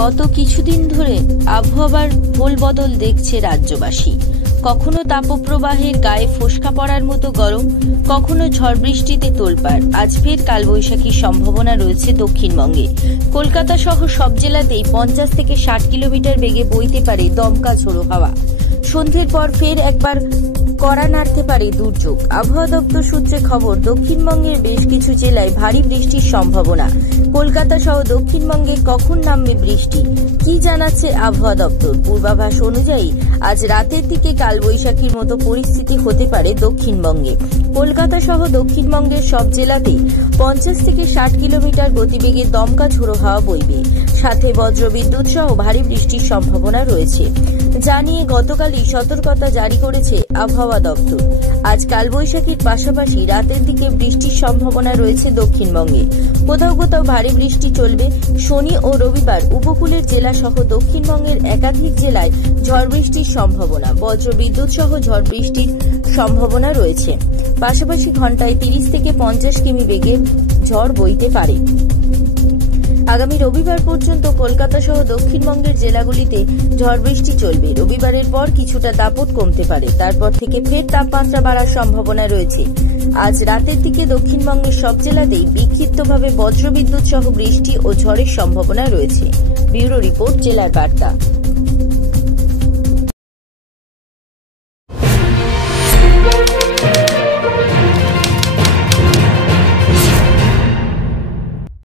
গত কিছুদিন ধরে আবহাওয়ার ভোলবদল দেখছে রাজ্যবাসী। কখনো তাপপ্রবাহের গায়ে ফোসকা পড়ার মতো গরম, কখনো ঝড় বৃষ্টিতে তোলপাড়। আজ ফের কালবৈশাখীর সম্ভাবনা রয়েছে দক্ষিণবঙ্গে। কলকাতা সহ সব জেলাতেই 50 থেকে 60 কিলোমিটার বেগে বইতে পারে দমকা ঝোড়ো হাওয়া। সন্ধ্যের পর ফের একবার কড়া নাড়তে পারে দুর্যোগ। আবহাওয়া দপ্তর সূত্রে খবর, দক্ষিণবঙ্গের বেশ কিছু জেলায় ভারী বৃষ্টির সম্ভাবনা। কলকাতা সহ দক্ষিণবঙ্গে কখন নামবে বৃষ্টি, কি জানাচ্ছে আবহাওয়া দপ্তর? পূর্বাভাস অনুযায়ী আজ রাতের দিকে কালবৈশাখীর মতো পরিস্থিতি হতে পারে দক্ষিণবঙ্গে। কলকাতা সহ দক্ষিণবঙ্গের সব জেলাতেই 50 থেকে 60 কিলোমিটার গতিবেগে দমকা ঝোড়ো হাওয়া বইবে, সাথে বজ্রবিদ্যুৎ সহ ভারী বৃষ্টির সম্ভাবনা রয়েছে জানিয়ে গতকালই সতর্কতা জারি করেছে আবহাওয়া দপ্তর। আজ কালবৈশাখীর পাশাপাশি রাতের দিকে বৃষ্টির সম্ভাবনা রয়েছে দক্ষিণবঙ্গে। কোথাও কোথাও ভারী বৃষ্টি চলবে। শনি ও রবিবার উপকূলের জেলা সহ দক্ষিণবঙ্গের একাধিক জেলায় ঝড় বৃষ্টির সম্ভাবনা, বজ্রবিদ্যুৎ সহ ঝড় বৃষ্টির সম্ভাবনা রয়েছে। পাশাপাশি ঘন্টায় 30 থেকে 50 কিমি বেগে ঝড় বইতে পারে। আগামী রবিবার পর্যন্ত কলকাতা সহ দক্ষিণবঙ্গের জেলাগুলিতে ঝড় বৃষ্টি চলবে। রবিবারের পর কিছুটা দাপট কমতে পারে, তারপর থেকে ফের তাপমাত্রা বাড়ার সম্ভাবনা রয়েছে। আজ রাতের দিকে দক্ষিণবঙ্গের সব জেলাতেই বিক্ষিপ্তভাবে বজ্রবিদ্যুৎ সহ বৃষ্টি ও ঝড়ের সম্ভাবনা রয়েছে। ব্যুরো রিপোর্ট, জেলার বার্তা।